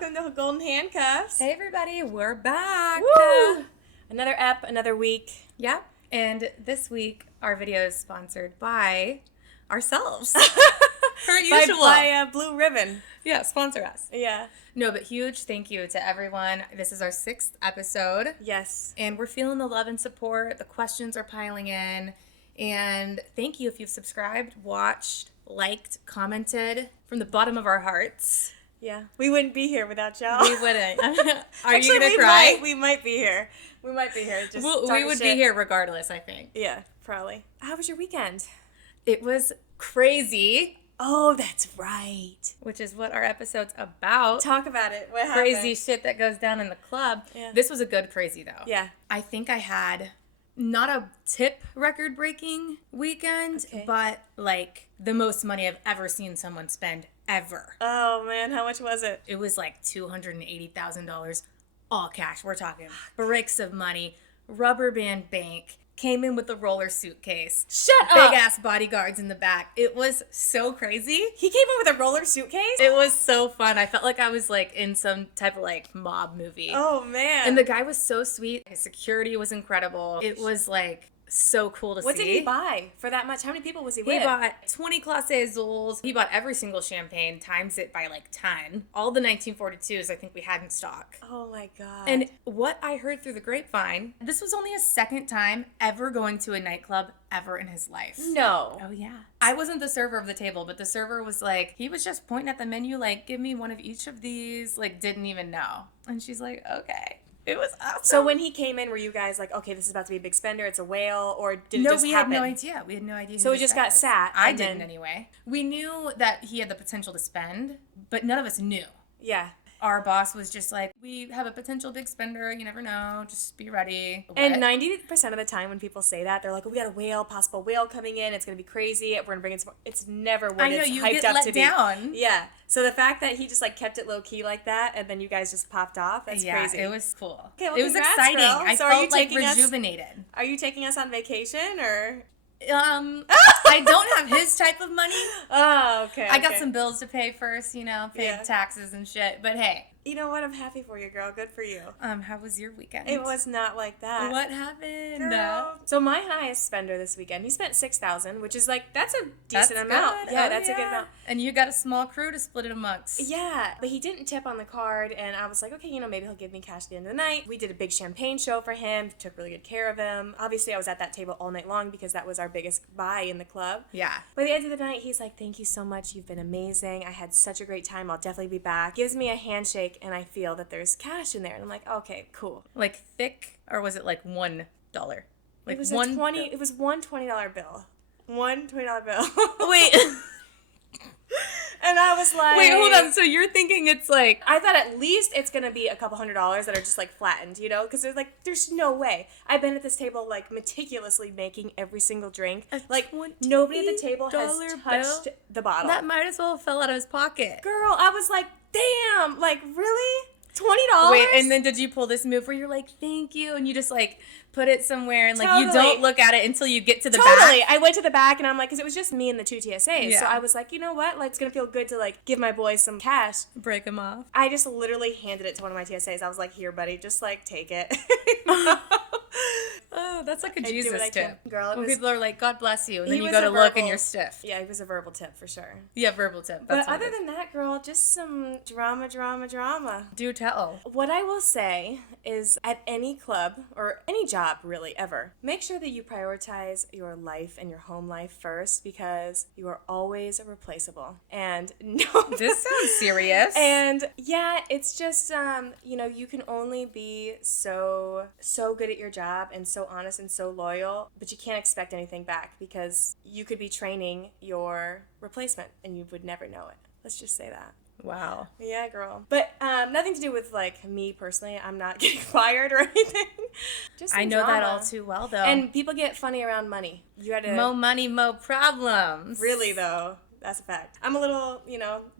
welcome to Golden Handcuffs. Hey everybody, we're back. Woo! Another ep, another week. Yep, and this week our video is sponsored by ourselves. Per usual. By Blue Ribbon. Yeah, sponsor us. Yeah. No, but huge thank you to everyone. This is our 6th episode. Yes. And we're feeling the love and support. The questions are piling in. And thank you if you've subscribed, watched, liked, commented from the bottom of our hearts. Yeah. We wouldn't be here without y'all. We wouldn't. Are Actually, you going to cry? We might be here. We might be here. Just we would be here regardless, I think. Yeah, probably. How was your weekend? It was crazy. Oh, that's right. Which is what our episode's about. Talk about it. What happened? Crazy shit that goes down in the club. Yeah. This was a good crazy, though. Yeah. I think I had not a tip record-breaking weekend, Okay. but like the most money I've ever seen someone spend ever. Oh, man. How much was it? It was like $280,000, all cash. We're talking bricks of money, rubber band bank. Came in with a roller suitcase. Shut up! Big ass bodyguards in the back. It was so crazy. He came in with a roller suitcase? It was so fun. I felt like I was like in some type of like mob movie. Oh, man. And the guy was so sweet. His security was incredible. It was like so cool to see. What did he buy for that much? How many people was he with? He bought 20 Class Azules. He bought every single champagne, times it by like 10. All the 1942s I think we had in stock. Oh my God. And what I heard through the grapevine, this was only his second time ever going to a nightclub ever in his life. No. Oh, yeah. I wasn't the server of the table, but the server was like, he was just pointing at the menu like, give me one of each of these, like didn't even know. And she's like, okay. It was awesome. So when he came in, were you guys like, okay, this is about to be a big spender, it's a whale, or did it just happen? No, we had no idea. We had no idea. So we just got sat. I and didn't then- anyway. We knew that he had the potential to spend, but none of us knew. Yeah. Our boss was just like, we have a potential big spender. You never know. Just be ready. And What? 90% of the time when people say that, they're like, oh, we got a whale, possible whale coming in. It's going to be crazy. We're going to bring in some... It's never what I know, it's you hyped get up let to down. be. Yeah. So the fact that he just like kept it low key like that, and then you guys just popped off, that's crazy. It was cool. Okay, well, it was congrats, exciting. girl. I So are you felt like taking us- rejuvenated. Are you taking us on vacation, or... I don't have his type of money. Oh, okay. I got okay. some bills to pay first, paid Yeah. taxes and shit. But hey, You know what? I'm happy for you, girl. Good for you. how was your weekend? It was not like that. What happened? Girl. So my highest spender this weekend, he spent $6,000, which is like that's a decent amount. Good. Yeah, Oh, that's a good amount. And you got a small crew to split it amongst. Yeah, but he didn't tip on the card, and I was like, okay, maybe he'll give me cash at the end of the night. We did a big champagne show for him, took really good care of him. Obviously, I was at that table all night long because that was our biggest buy in the club. Yeah. By the end of the night, he's like, thank you so much. You've been amazing. I had such a great time. I'll definitely be back. Gives me a handshake, and I feel that there's cash in there. And I'm like, okay, cool. Like thick, or was it like $1? Like It was one It was one $20 bill. One $20 bill. Wait. And I was like... Wait, hold on. So you're thinking it's like... I thought at least it's going to be a couple $100s that are just, like, flattened, Because there's no way. I've been at this table, like, meticulously making every single drink. Like, nobody at the table has $20 touched bill? the bottle. That might as well have fell out of his pocket. Girl, I was like, damn. Like, really? $20? Wait, and then did you pull this move where you're like, thank you, and you just, like, put it somewhere and, like, you Totally. don't look at it until you get to the Totally. back? I went to the back, and I'm like, because it was just me and the 2 TSAs. Yeah. So I was like, you know what? Like, it's going to feel good to, like, give my boys some cash. Break them off. I just literally handed it to one of my TSAs. I was like, here, buddy, just, like, take it. Oh, that's like a I do Jesus what I tip. can. Girl, it when was- people are like, God bless you, and then He you was go a to look verbal- and you're stiff. Yeah, it was a verbal tip for sure. Yeah, verbal tip. But That's what other it is. than that, girl, just some drama. Do tell. What I will say is at any club or any job really ever, make sure that you prioritize your life and your home life first because you are always replaceable. And no, This sounds serious. And yeah, it's just you can only be so good at your job and so honest and so loyal, but you can't expect anything back because you could be training your replacement and you would never know it. Let's just say that. Wow. Yeah, girl. But nothing to do with like me personally. I'm not getting fired or anything. Just some I know that drama. all too well, though. And people get funny around money. You had to mo money, mo problems. really though. That's a fact. I'm a little,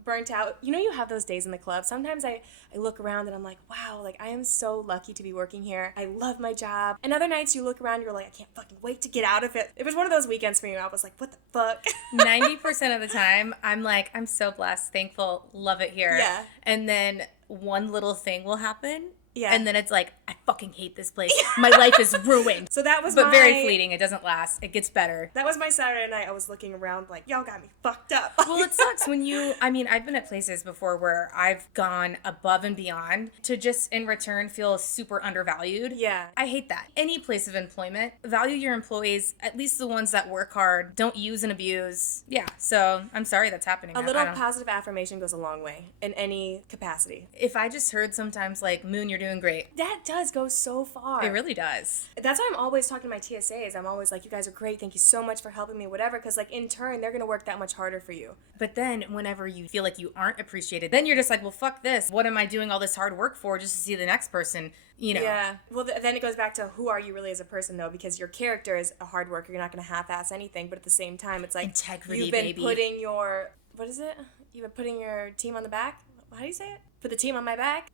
burnt out. You have those days in the club. Sometimes I look around and I'm like, wow, like I am so lucky to be working here. I love my job. And other nights you look around, you're like, I can't fucking wait to get out of it. It was one of those weekends for me. I was like, what the fuck? 90% of the time, I'm like, I'm so blessed, thankful, love it here. Yeah. And then one little thing will happen. Yeah. And then it's like, I fucking hate this place. My life is ruined. So that was But very fleeting. It doesn't last. It gets better. That was my Saturday night. I was looking around like, y'all got me fucked up. Well, it sucks when I've been at places before where I've gone above and beyond to just in return feel super undervalued. Yeah. I hate that. Any place of employment, value your employees, at least the ones that work hard, don't use and abuse. Yeah, so I'm sorry that's happening. A little positive affirmation goes a long way in any capacity. If I just heard sometimes like, Moon, you're doing great. That does go so far. It really does. That's why I'm always talking to my TSAs. I'm always like, you guys are great. Thank you so much for helping me, whatever. Because, like, in turn, they're going to work that much harder for you. But then whenever you feel like you aren't appreciated, then you're just like, well, fuck this. What am I doing all this hard work for just to see the next person, Yeah. Well, then it goes back to who are you really as a person, though? Because your character is a hard worker. You're not going to half-ass anything. But at the same time, it's like integrity, you've been baby. putting your, what is it? You've been putting your team on the back? How do you say it? Put the team on my back?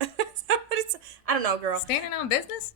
I don't know, girl. Standing on business?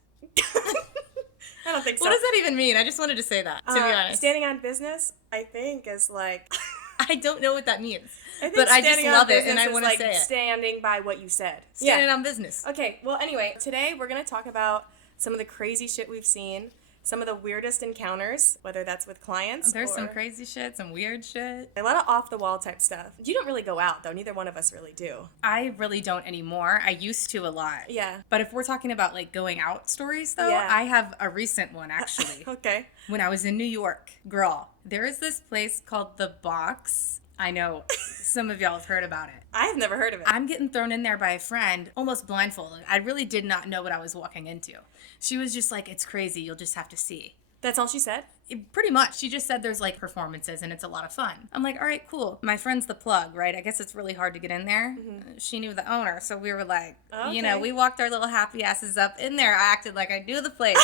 I don't think so. What does that even mean? I just wanted to say that, to be honest. Standing on business, I think, is like... I don't know what that means. But I just love it, and I want to say it. Standing by what you said. Standing on business. Okay, well, anyway, today we're going to talk about some of the crazy shit we've seen, some of the weirdest encounters, whether that's with clients There's some crazy shit, some weird shit. A lot of off-the-wall type stuff. You don't really go out, though. Neither one of us really do. I really don't anymore. I used to a lot. Yeah. But if we're talking about, like, going out stories, though, Yeah. I have a recent one, actually. Okay. When I was in New York. Girl, there is this place called The Box. I know some of y'all have heard about it. I've never heard of it. I'm getting thrown in there by a friend, almost blindfolded. I really did not know what I was walking into. She was just like, it's crazy. You'll just have to see. That's all she said? Pretty much. She just said there's like performances and it's a lot of fun. I'm like, all right, cool. My friend's the plug, right? I guess it's really hard to get in there. Mm-hmm. She knew the owner. So we were like, we walked our little happy asses up in there. I acted like I knew the place.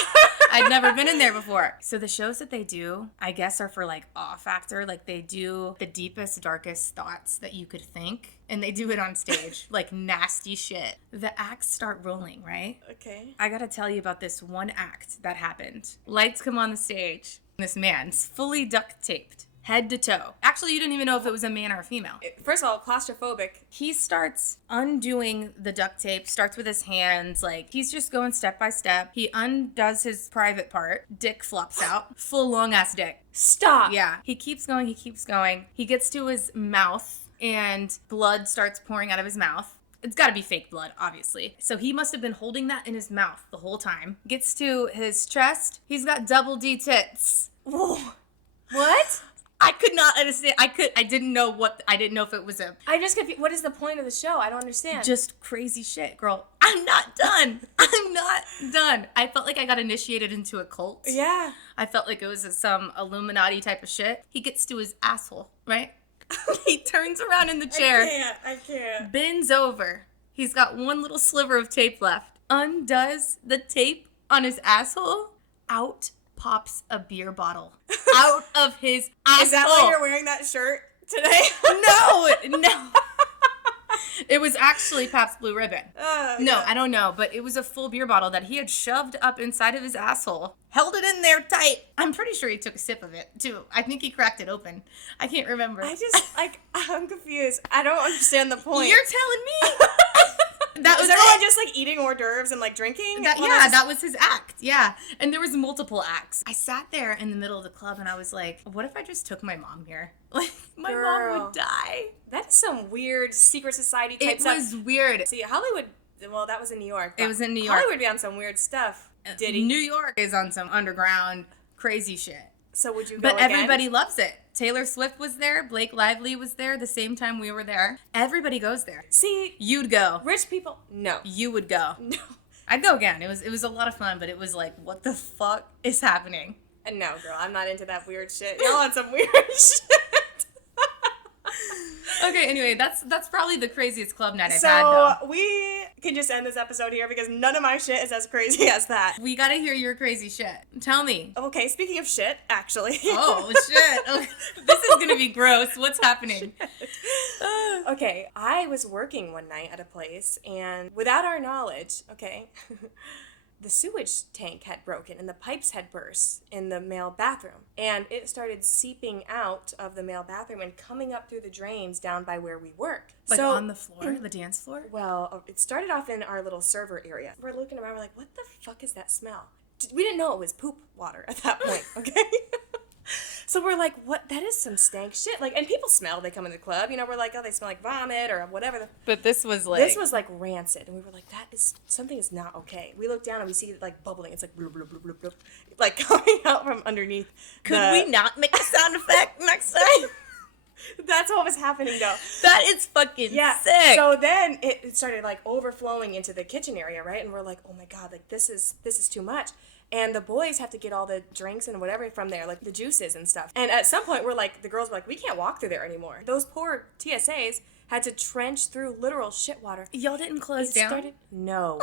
I'd never been in there before. So the shows that they do, I guess, are for like awe factor. Like they do the deepest, darkest thoughts that you could think. And they do it on stage, like nasty shit. The acts start rolling, right? Okay. I gotta tell you about this one act that happened. Lights come on the stage. This man's fully duct taped, head to toe. Actually, you didn't even know if it was a man or a female. First of all, claustrophobic. He starts undoing the duct tape, starts with his hands, like he's just going step by step. He undoes his private part. Dick flops out. Full long ass dick. Stop. Yeah. He keeps going. He gets to his mouth and blood starts pouring out of his mouth. It's got to be fake blood, obviously. So he must have been holding that in his mouth the whole time. Gets to his chest. He's got double D tits. Whoa. What? I could not understand. I didn't know if it was a... I just confused. What is the point of the show? I don't understand. Just crazy shit, girl. I'm not done. I'm not done. I felt like I got initiated into a cult. Yeah. I felt like it was some Illuminati type of shit. He gets to his asshole, right? He turns around in the chair. I can't. Bends over. He's got one little sliver of tape left. Undoes the tape on his asshole. Out pops a beer bottle. Out of his asshole. Is that why you're wearing that shirt today? No. It was actually Pabst Blue Ribbon. No, yeah. I don't know, but it was a full beer bottle that he had shoved up inside of his asshole. Held it in there tight. I'm pretty sure he took a sip of it, too. I think he cracked it open. I can't remember. I'm confused. I don't understand the point. You're telling me? That was everyone just like eating hors d'oeuvres and like drinking? That was his act. Yeah. And there was multiple acts. I sat there in the middle of the club and I was like, what if I just took my mom here? Like, my mom would die. That's some weird secret society type stuff. It was weird. See, Hollywood, well, that was in New York. It was in New York. Hollywood would be on some weird stuff. Did he? New York is on some underground crazy shit. So would you go But again? everybody loves it. Taylor Swift was there. Blake Lively was there the same time we were there. Everybody goes there. See, you'd go. Rich people, no. You would go. No. I'd go again. It was a lot of fun, but it was like, what the fuck is happening? And no, girl, I'm not into that weird shit. Y'all on some weird shit. Okay, anyway, that's probably the craziest club night I've had, though. So we can just end this episode here because none of my shit is as crazy as that. We gotta hear your crazy shit. Tell me. Okay, speaking of shit, actually. Oh, shit. Oh, this is gonna be gross. What's happening? Okay, I was working one night at a place, and without our knowledge, okay, the sewage tank had broken and the pipes had burst in the male bathroom. And it started seeping out of the male bathroom and coming up through the drains down by where we work. Like on the floor, the dance floor? Well, it started off in our little server area. We're looking around, we're like, what the fuck is that smell? We didn't know it was poop water at that point, okay? So we're like, what? That is some stank shit. Like, and people smell, they come in the club, you know, we're like, oh, they smell like vomit or whatever. But this was like rancid. And we were like, something is not okay. We look down and we see it like bubbling. It's like bloop, bloop, bloop, bloop, bloop, like coming out from underneath. Could we not make a sound effect next time? That's what was happening though. That is fucking sick. So then it started like overflowing into the kitchen area, right? And we're like, oh my God, like this is too much. And the boys have to get all the drinks and whatever from there, like the juices and stuff. And at some point, the girls were like, we can't walk through there anymore. Those poor TSAs had to trench through literal shit water. Y'all didn't close down? No.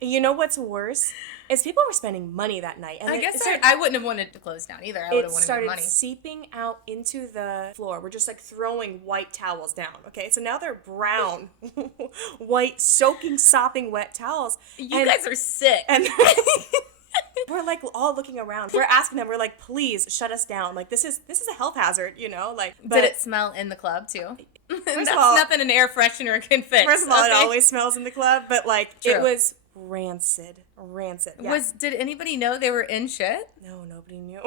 You know what's worse? Is people were spending money that night. And I guess I wouldn't have wanted to close down either. I would have wanted money. It started seeping out into the floor. We're just like throwing white towels down, okay? So now they're brown, white, sopping wet towels. You guys are sick. And we're like all looking around. We're asking them. We're like, please shut us down. Like this is a health hazard, you know. Like, but did it smell in the club too? That's all, nothing an air freshener can fix. First of all, it always smells in the club, but like True. It was rancid. Yeah. Did anybody know they were in shit? No, nobody knew.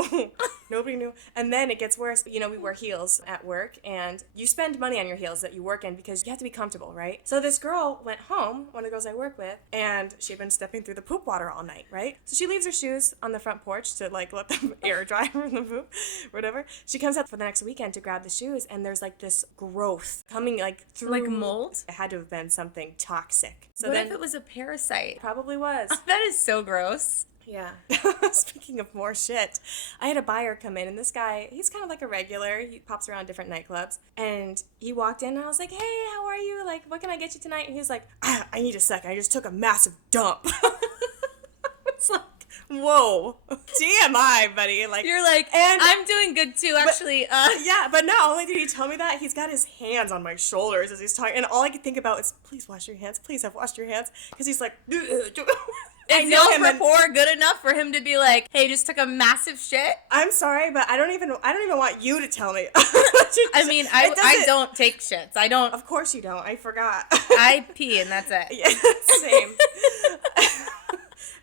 Nobody knew. And then it gets worse. You know, we wear heels at work, and you spend money on your heels that you work in because you have to be comfortable, right? So this girl went home, one of the girls I work with, and she'd been stepping through the poop water all night, right? So she leaves her shoes on the front porch to like let them air dry from the poop, whatever. She comes out for the next weekend to grab the shoes, and there's like this growth coming like through. Like mold? It had to have been something toxic. So what if it was a parasite? Probably was. That is so gross. Yeah. Speaking of more shit, I had a buyer come in, and this guy, he's kind of like a regular. He pops around different nightclubs. And he walked in, and I was like, hey, how are you? Like, what can I get you tonight? And he was like, I need a second. I just took a massive dump. It's like, whoa. TMI, buddy. Like, you're like, and I'm doing good too, actually. Yeah, but not only did he tell me that, he's got his hands on my shoulders as he's talking. And all I could think about is, please wash your hands. Please have washed your hands. Because he's like, is y'all's rapport good enough for him to be like, hey, just took a massive shit? I'm sorry, but I don't even want you to tell me. I mean, I don't take shits. I don't. Of course you don't. I forgot. I pee and that's it. Yeah, same.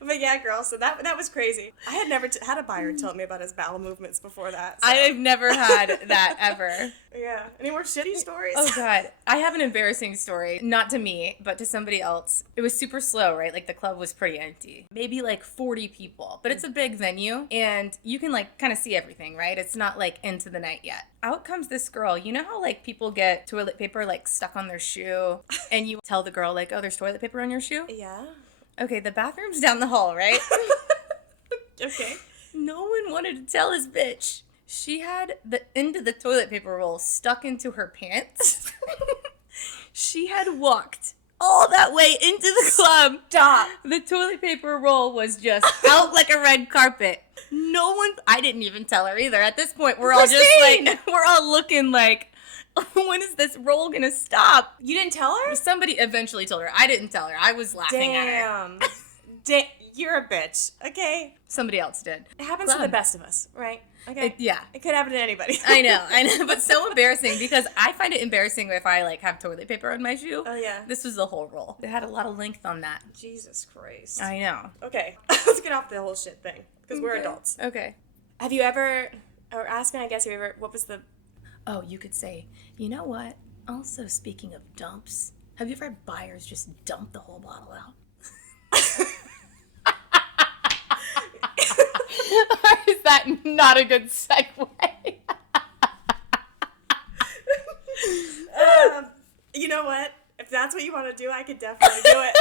But yeah, girl, so that was crazy. I had never had a buyer tell me about his bowel movements before that. So. I've never had that ever. Yeah. Any more shitty stories? Oh, God. I have an embarrassing story. Not to me, but to somebody else. It was super slow, right? Like, the club was pretty empty. Maybe, like, 40 people. But it's a big venue, and you can, like, kind of see everything, right? It's not, like, into the night yet. Out comes this girl. You know how, like, people get toilet paper, like, stuck on their shoe? And you tell the girl, like, oh, there's toilet paper on your shoe? Yeah. Okay, the bathroom's down the hall, right? Okay. No one wanted to tell this bitch. She had the end of the toilet paper roll stuck into her pants. She had walked all that way into the club. Stop. The toilet paper roll was just out like a red carpet. No one, I didn't even tell her either. At this point, we're all just like, we're all looking like, when is this roll gonna stop? You didn't tell her? Somebody eventually told her. I didn't tell her. I was laughing at her. Damn. You're a bitch. Okay. Somebody else did. It happens to the best of us, right? Okay. It could happen to anybody. I know. But so embarrassing because I find it embarrassing if I like have toilet paper on my shoe. Oh, yeah. This was the whole roll. It had a lot of length on that. Jesus Christ. I know. Okay. Let's get off the whole shit thing because we're adults. Okay. Have you ever, or ask me, I guess, what was the... Oh, you could say, you know what? Also, speaking of dumps, have you ever had buyers just dump the whole bottle out? Is that not a good segue? You know what? If that's what you want to do, I could definitely do it.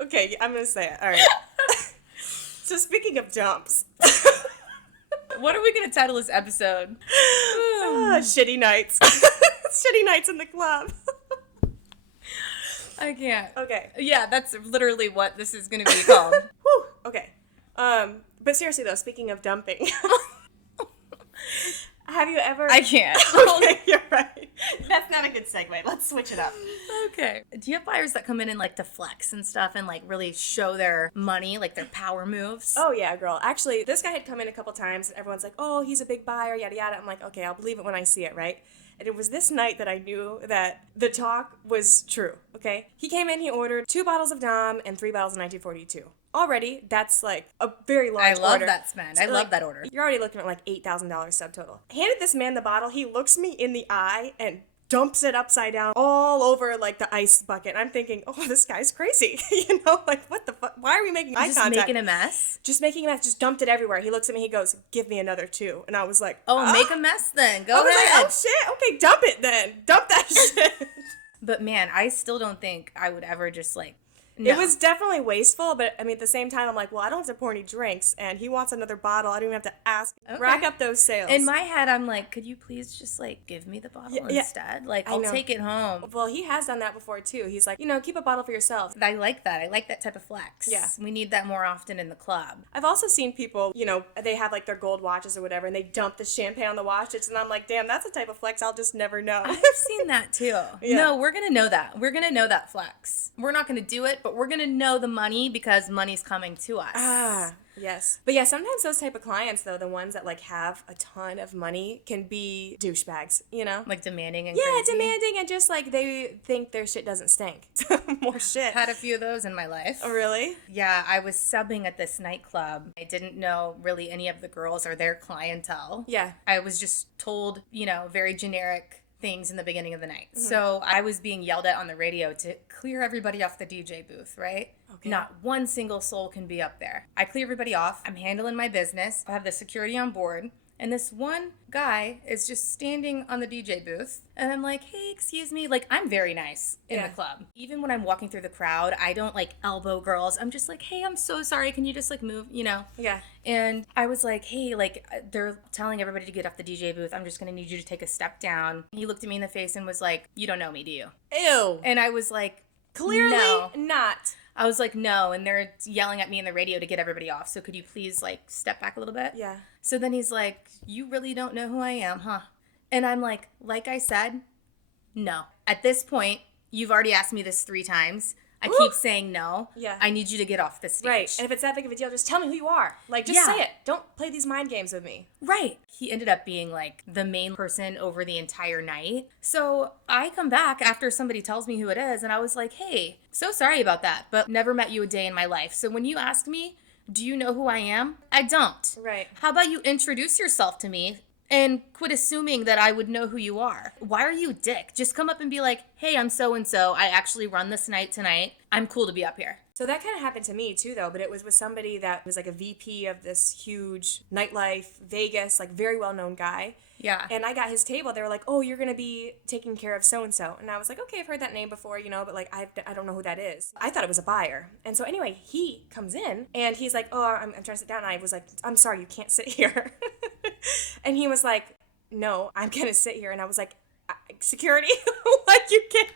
Okay, I'm going to say it. All right. So speaking of dumps. What are we going to title this episode? Shitty nights. Shitty nights in the club. I can't. Okay. Yeah, that's literally what this is going to be called. Whew. Okay. But seriously though, speaking of dumping, have you ever? I can't. Okay, you're right. That's not a good segue. Let's switch it up. Okay. Do you have buyers that come in and like to flex and stuff and like really show their money, like their power moves? Oh yeah, girl. Actually, this guy had come in a couple times. And everyone's like, "Oh, he's a big buyer, yada yada." I'm like, "Okay, I'll believe it when I see it, right?" And it was this night that I knew that the talk was true. Okay, he came in. He ordered 2 bottles of Dom and 3 bottles of 1942. Already, that's like a very large order. I love that spend. So, I love that order. You're already looking at like $8,000 subtotal. Handed this man the bottle. He looks me in the eye and dumps it upside down all over like the ice bucket. And I'm thinking, oh, this guy's crazy. You know, like what the fuck? Why are we making eye Just contact? making a mess? Just making a mess. Just dumped it everywhere. He looks at me. He goes, "Give me another 2." And I was like, Oh, make a mess then. Go I was ahead. like, oh shit. Okay, dump it then. Dump that shit. But man, I still don't think I would ever just like. It was definitely wasteful, but I mean, at the same time, I'm like, well, I don't have to pour any drinks, and he wants another bottle. I don't even have to ask. Okay. Rack up those sales. In my head, I'm like, could you please just like give me the bottle Yeah, instead? Like, I I'll know. take it home. Well, he has done that before, too. He's like, keep a bottle for yourself. I like that. I like that type of flex. Yeah. We need that more often in the club. I've also seen people, they have like their gold watches or whatever, and they dump the champagne on the watches, and I'm like, damn, that's a type of flex I'll just never know. I've seen that too. Yeah. No, we're going to know that. We're going to know that flex. We're not going to do it, but we're going to know the money because money's coming to us. Ah, yes. But yeah, sometimes those type of clients, though, the ones that like have a ton of money, can be douchebags, Like demanding and Yeah, crazy. demanding, and just like they think their shit doesn't stink. More shit. Had a few of those in my life. Oh, really? Yeah, I was subbing at this nightclub. I didn't know really any of the girls or their clientele. Yeah. I was just told, very generic things in the beginning of the night. So I was being yelled at on the radio to clear everybody off the DJ booth, right? Okay. Not one single soul can be up there. I clear everybody off. I'm handling my business. I have the security on board. And this one guy is just standing on the DJ booth. And I'm like, hey, excuse me. Like, I'm very nice in the club. Even when I'm walking through the crowd, I don't like elbow girls. I'm just like, hey, I'm so sorry. Can you just like move, Yeah. And I was like, hey, like, they're telling everybody to get off the DJ booth. I'm just going to need you to take a step down. He looked at me in the face and was like, you don't know me, do you? Ew. And I was like, Clearly no. not. I was like, no. And they're yelling at me in the radio to get everybody off. So could you please, like, step back a little bit? Yeah. So then he's like, you really don't know who I am, huh? And I'm like I said, no. At this point, you've already asked me this 3 times. I keep saying no. Yeah. I need you to get off the stage. Right. And if it's that big of a deal, just tell me who you are. Like, just say it. Don't play these mind games with me. Right. He ended up being like the main person over the entire night. So I come back after somebody tells me who it is, and I was like, hey, so sorry about that, but never met you a day in my life. So when you ask me, do you know who I am? I don't. Right. How about you introduce yourself to me and quit assuming that I would know who you are? Why are you a dick? Just come up and be like, hey, I'm so-and-so. I actually run this night tonight. I'm cool to be up here. So that kind of happened to me too, though, but it was with somebody that was like a VP of this huge nightlife, Vegas, like very well-known guy. Yeah. And I got his table. They were like, oh, you're going to be taking care of so-and-so. And I was like, okay, I've heard that name before, but like, I don't know who that is. I thought it was a buyer. And so anyway, he comes in and he's like, oh, I'm trying to sit down. And I was like, I'm sorry, you can't sit here. And he was like, no, I'm going to sit here. And I was like, security? Like, you can't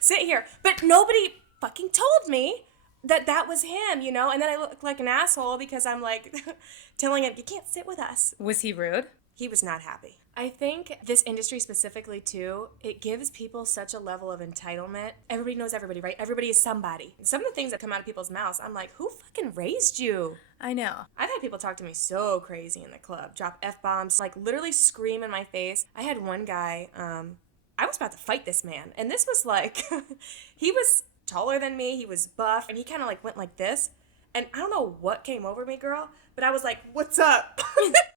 sit here. But nobody fucking told me that was him, And then I look like an asshole because I'm like telling him, you can't sit with us. Was he rude? He was not happy. I think this industry specifically, too, it gives people such a level of entitlement. Everybody knows everybody, right? Everybody is somebody. Some of the things that come out of people's mouths, I'm like, who fucking raised you? I know. I've had people talk to me so crazy in the club, drop F-bombs, like literally scream in my face. I had one guy, I was about to fight this man. And this was like, he was taller than me, he was buff, and he kind of like went like this. And I don't know what came over me, girl, but I was like, what's up?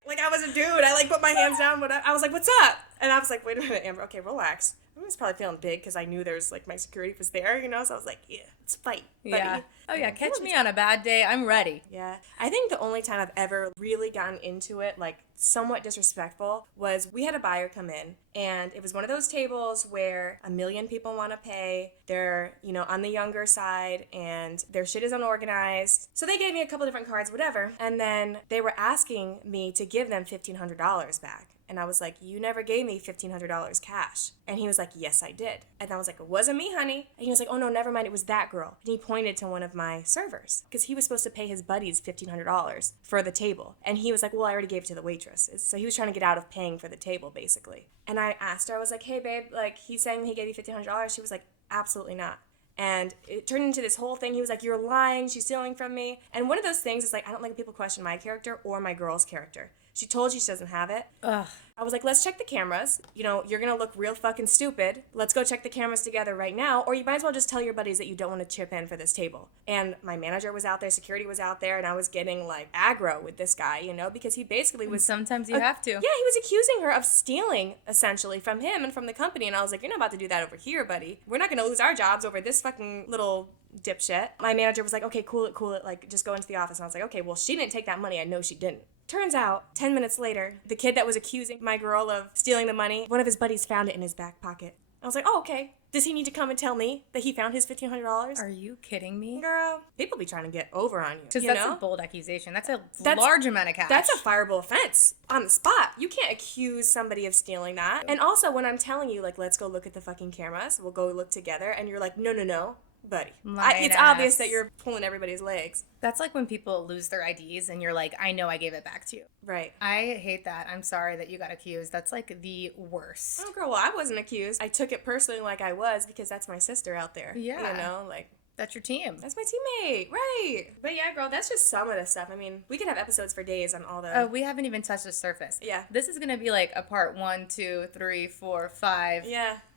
Like, I was a dude. I, like, put my hands down, but I was like, what's up? And I was like, wait a minute, Amber. Okay, relax. I was probably feeling big because I knew there's, like, my security was there, So I was like, yeah, let's fight, buddy. Yeah. Oh, yeah, catch me on a bad day. I'm ready. Yeah. I think the only time I've ever really gotten into it, like, somewhat disrespectful, was we had a buyer come in, and it was one of those tables where 1 million people want to pay. They're, on the younger side, and their shit is unorganized. So they gave me a couple different cards, whatever, and then they were asking me to give them $1,500 back. And I was like, you never gave me $1,500 cash. And he was like, yes, I did. And I was like, it wasn't me, honey. And he was like, oh no, never mind, it was that girl. And he pointed to one of my servers because he was supposed to pay his buddies $1,500 for the table. And he was like, well, I already gave it to the waitress. So he was trying to get out of paying for the table, basically. And I asked her, I was like, hey babe, like he's saying he gave you $1,500. She was like, absolutely not. And it turned into this whole thing. He was like, you're lying, she's stealing from me. And one of those things is like, I don't like when people question my character or my girl's character. She told you she doesn't have it. Ugh. I was like, let's check the cameras. You know, you're going to look real fucking stupid. Let's go check the cameras together right now. Or you might as well just tell your buddies that you don't want to chip in for this table. And my manager was out there, security was out there, and I was getting like aggro with this guy, you know, because he basically was... Sometimes you have to. Yeah, he was accusing her of stealing, essentially, from him and from the company. And I was like, you're not about to do that over here, buddy. We're not going to lose our jobs over this fucking little dipshit. My manager was like, okay, cool it, like, just go into the office. And I was like, okay, well, she didn't take that money. I know she didn't. Turns out, 10 minutes later, the kid that was accusing my girl of stealing the money, one of his buddies found it in his back pocket. I was like, oh, okay. Does he need to come and tell me that he found his $1,500? Are you kidding me? Girl, people be trying to get over on you. Because that's a bold accusation. That's large amount of cash. That's a fireable offense on the spot. You can't accuse somebody of stealing that. And also, when I'm telling you, like, let's go look at the fucking cameras, we'll go look together, and you're like, no. Buddy, it's obvious that you're pulling everybody's legs. That's like when people lose their IDs and you're like, I know I gave it back to you. Right. I hate that. I'm sorry that you got accused. That's like the worst. Oh, girl, well, I wasn't accused. I took it personally like I was because that's my sister out there. Yeah. You know, like... That's your team. That's my teammate, right. But yeah, girl, that's just some of the stuff. I mean, we could have episodes for days on all the... Oh, we haven't even touched the surface. Yeah. This is going to be like a part 1, 2, 3, 4, 5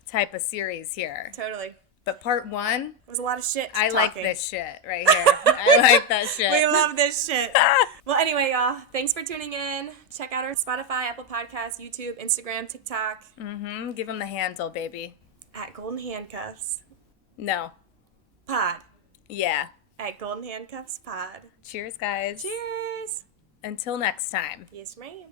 type of series here. Totally. But part 1... It was a lot of shit I talking. like this shit right here. I like that shit. We love this shit. Well, anyway, y'all, thanks for tuning in. Check out our Spotify, Apple Podcasts, YouTube, Instagram, TikTok. Mm-hmm. Give them the handle, baby. At Golden Handcuffs. No. Pod. Yeah. At Golden Handcuffs Pod. Cheers, guys. Cheers. Until next time. Yes, ma'am.